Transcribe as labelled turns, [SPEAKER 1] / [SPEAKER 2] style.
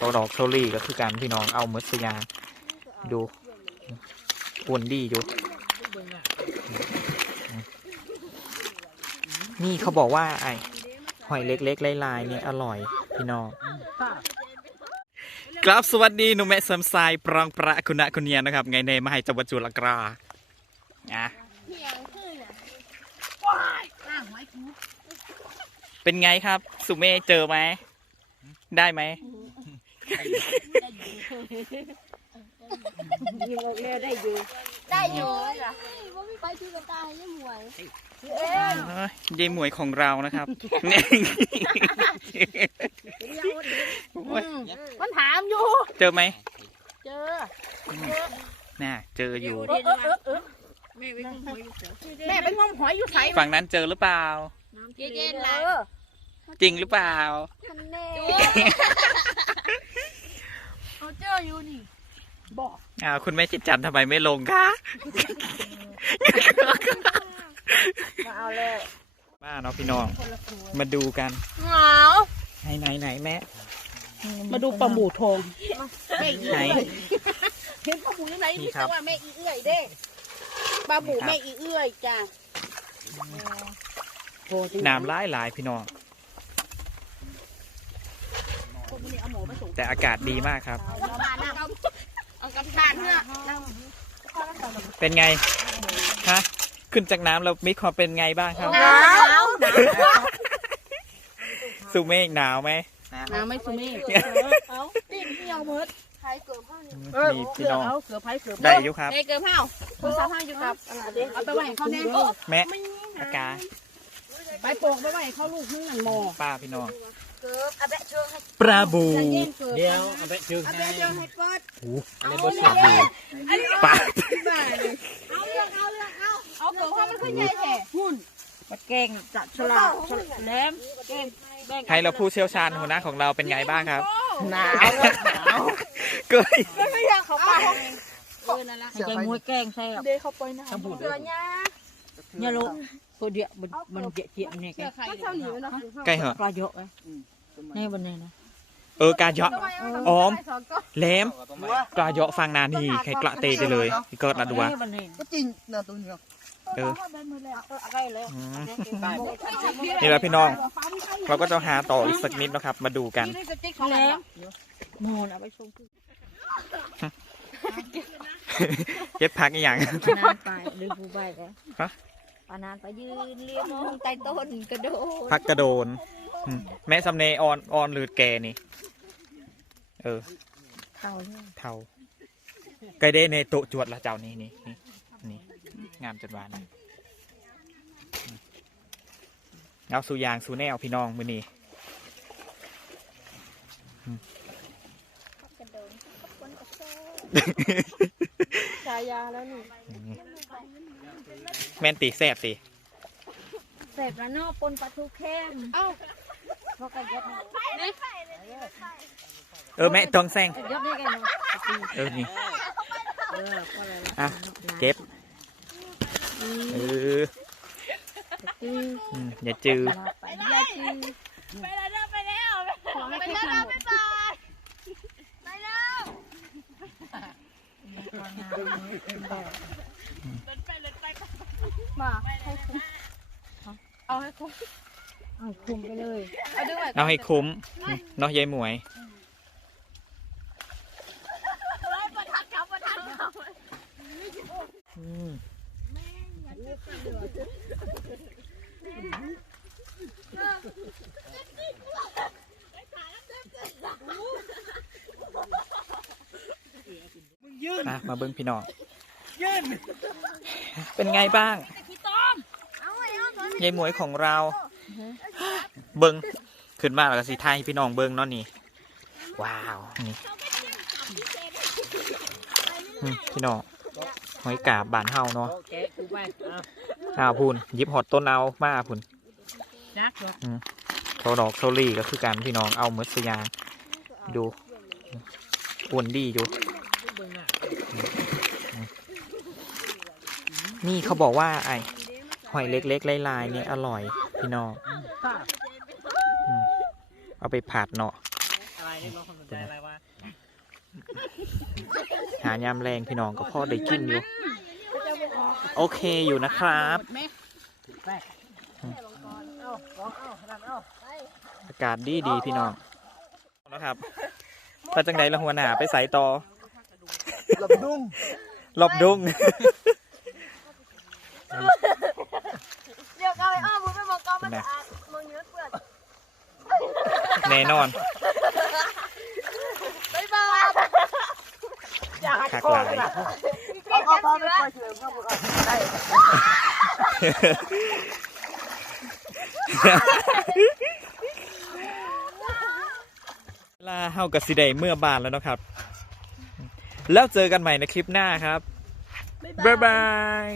[SPEAKER 1] ตัวดอกโซลี่ก็คือการพี่น้องเอามัสยาดูอ้วนดีอยู่นี่เขาบอกว่าไอ้หอยเล็กๆลายๆเนี่ยอร่อยพี่น้องครับสวัสดีหนุ่มแม่เสริมทรายปรองประคุณะคุณเนียนะครับ ไงในมาให้จังหวัดจุฬากราอะเป็นไงครับ สุเมเจอไหม ได้ไหม
[SPEAKER 2] ยิงออกแล้วได้อยู่
[SPEAKER 3] ได้อยู่ว่ามีไปชื่อกระต่ายยังหวย
[SPEAKER 1] เอ้ยยายหมวยของเรานะครับโอ้ย
[SPEAKER 3] มันถามอยู่
[SPEAKER 1] เจอไหม
[SPEAKER 3] เจอ
[SPEAKER 1] น่ะ เจออยู่
[SPEAKER 3] เออเออเออเออแม่เป็นห้องหอยอยู่ไส
[SPEAKER 1] ฝั่งนั้นเจอหรือเปล่า
[SPEAKER 3] เย็นๆละ
[SPEAKER 1] จริงหรือเปล่า
[SPEAKER 3] ทันแน่ เขาเจออยู่นี่
[SPEAKER 1] อ้าวคุณแม่จิตจันทร์ทำไมไม่ลงคะ
[SPEAKER 2] มาเอาแล้ว
[SPEAKER 1] บ้าเนาะพี่น้อง มาดูกัน
[SPEAKER 3] เหงา
[SPEAKER 1] ไหนไหนไหนแม่
[SPEAKER 2] มาดูปลาหมูทอง
[SPEAKER 3] แม่อี
[SPEAKER 1] ไหน
[SPEAKER 3] เห็นปลาหมูยังไง
[SPEAKER 1] นี่
[SPEAKER 3] นี่
[SPEAKER 1] ครับ
[SPEAKER 3] แต่ว่าแม่อีเอื้อยเด้ปลาหมูแม่อีเอื้อยจ้ะ
[SPEAKER 2] โทรที่
[SPEAKER 1] น้ำร้ายหลายพี่น้อง
[SPEAKER 3] พวกนี้เอาหมูไปส่ง
[SPEAKER 1] แต่อากาศดีมากครับ
[SPEAKER 3] เอาบ้านนะเอากำตาลเพื่อ
[SPEAKER 1] เป็นไง ฮะ ขึ้นจากน้ำแล้วมิความเป็นไงบ้างครับ
[SPEAKER 3] หนาว
[SPEAKER 1] สุเมฆหนาวไหม
[SPEAKER 2] น้ำไม่สุเมฆ
[SPEAKER 3] เอาติ่มเหี่ยวหมดใครเกิดข้างนี้
[SPEAKER 1] นี่พี่น้อง
[SPEAKER 2] เอาเกือบไผ่เกือบ
[SPEAKER 1] ได้อยู่ครับ
[SPEAKER 3] เอ้ยเกิดเผาโทรศัพท์ห้างอยู่กับเอาไปไหวเขาแน่
[SPEAKER 1] แม่อากาศ
[SPEAKER 2] ไปโปกไปไว้เขาลูกนึงนั่นหมอ
[SPEAKER 1] ป้าพี่น้อง
[SPEAKER 3] เกิดเอาแบะเชิงให้
[SPEAKER 1] ปลาบู
[SPEAKER 4] เดี๋ยวเอาไปจึง
[SPEAKER 3] เอา
[SPEAKER 4] ให้
[SPEAKER 3] แบะเชิงให้เปิด
[SPEAKER 4] ในบทส
[SPEAKER 1] ปลาว
[SPEAKER 4] ด
[SPEAKER 1] บูปลา
[SPEAKER 3] เอาเรื่องเอาเรื่องเอาเอาเกิดข้ามันขึ้นใหญ่แท้
[SPEAKER 2] หุ่นมาแกงจัดฉลาดแหลมแกงแบ่ง
[SPEAKER 1] ให้เราผู้เชี่ยวชาญหัวหน้าของเราเป็นไงบ้างครับ
[SPEAKER 2] หนาวหนาว
[SPEAKER 1] เก้ย
[SPEAKER 3] ไม่อยากเขาไปเออนั่นละ
[SPEAKER 2] ใจมวยแกงใช่หรอ
[SPEAKER 3] เดเขาไปนะเสือเนี่ย
[SPEAKER 2] เนี่ยลูก ตัวเดียวมันมันเจียเจียเนี่ยแก
[SPEAKER 3] ก็เท่านี้เนาะ
[SPEAKER 1] ใกล้เหอะ
[SPEAKER 2] ปลาเยอะไหมในวันนี้นะ
[SPEAKER 1] เออกาเยาะออมแหลมกาเยาะฟังนานีใครกระเตไปเลยเกิดละดัว
[SPEAKER 2] ในวันนี้
[SPEAKER 4] ก็จริงนะตัวนี้
[SPEAKER 1] เออ
[SPEAKER 2] อะไรแล้ว
[SPEAKER 1] อืมนี่แหละพี่น้อง เราก็จะหาต่ออีกสักนิดนะครับ มาดูกัน
[SPEAKER 2] แหลมโมนเอาไปชม
[SPEAKER 1] เย็ดพักอีกอย่าง
[SPEAKER 2] ปานานไปหรือผู้ใบก็
[SPEAKER 1] ฮะ
[SPEAKER 2] ปานานไปยืนเลี้ยงมองใต้ต้นกระโดด
[SPEAKER 1] พักกระโดนอืมแม่สำเนออนออนหรือแกนี่ เออ
[SPEAKER 2] เข้าเนี่ย
[SPEAKER 1] เท่าไกได้ในโตะจวดละเจ้านี่นี่นี่นี่งามจัดวานนี่อืมเอาสู่ยางสู่แนวพี่น้องมือนี้
[SPEAKER 3] ชายาแล้วนี่
[SPEAKER 1] แม่นตีแสบสิ
[SPEAKER 2] เสร็จแล้วเนาะปนปลาทูเข้ม
[SPEAKER 3] เอ้า
[SPEAKER 2] เพราะกันยัด
[SPEAKER 1] เออแม่ต้องแซง
[SPEAKER 2] ยัดได้กัน
[SPEAKER 1] เออนี่
[SPEAKER 2] เออก็เลย
[SPEAKER 1] อะเก็บเออ
[SPEAKER 2] จื้อ
[SPEAKER 1] อืมอย่าจือ
[SPEAKER 2] ไปยาจื้อ
[SPEAKER 3] ไปแล้วไปแล้วของไม่ไปแล้ว ไปไปไปแล้ว มาให้คุ้มเอาให้คุ้ม
[SPEAKER 2] เอาคุมไปเลย
[SPEAKER 3] เอาด้วย
[SPEAKER 1] เอาให้คุ้มเนาะยายหมวย
[SPEAKER 3] ประทัดเขาประทัดเขา
[SPEAKER 1] อืมอะมาเบิ้งพี่น้อง เป็นไงบ้าง ยายหมวยของเรา เบิ้งขึ้นมาแล้วก็สิไทายพี่น้องเบิ้งเนาะนี่ ว้าวนี่อืมพี่น้องหอยกาบบานเฮาเนาะอ้าวพูนยิบหอดต้นเอามาพูน
[SPEAKER 2] นักเหรอ
[SPEAKER 1] โทดอกโซลี่ก็คือการพี่น้องเอาเมดสยางดูอ้วนดีอยู่นี่เขาบอกว่าไอ้ หอยเล็กๆลายๆเนี่ยอร่อย พี่น้องอืมเอาไปผัดเนาะ
[SPEAKER 4] อะไรยังน้องสนใจอะไรวะ
[SPEAKER 1] หายามแรงพี่น้องก็พอได้กินอยู่ โอเคอยู่นะครับ อากาศดีดีพี่น้องนะครับไปจังไดละหัวหน้าไปใส่ต่อ
[SPEAKER 4] หลบดุ้ง
[SPEAKER 1] หลบดุง
[SPEAKER 3] เดี๋ยวกาไปอ้อมมึงไปมองกอมันสะอาดมองเนื้อเปื่อน
[SPEAKER 1] แน่นอน
[SPEAKER 3] บ๊ายบาย
[SPEAKER 1] คักหลาย
[SPEAKER 3] เอาเอาเอาไปปล่อยเสือ
[SPEAKER 1] เวลาเฮากับสิไดเมื่อบานแล้วเนาะครับ แล้วเจอกันใหม่ในคลิปหน้าครับ บ๊ายบาย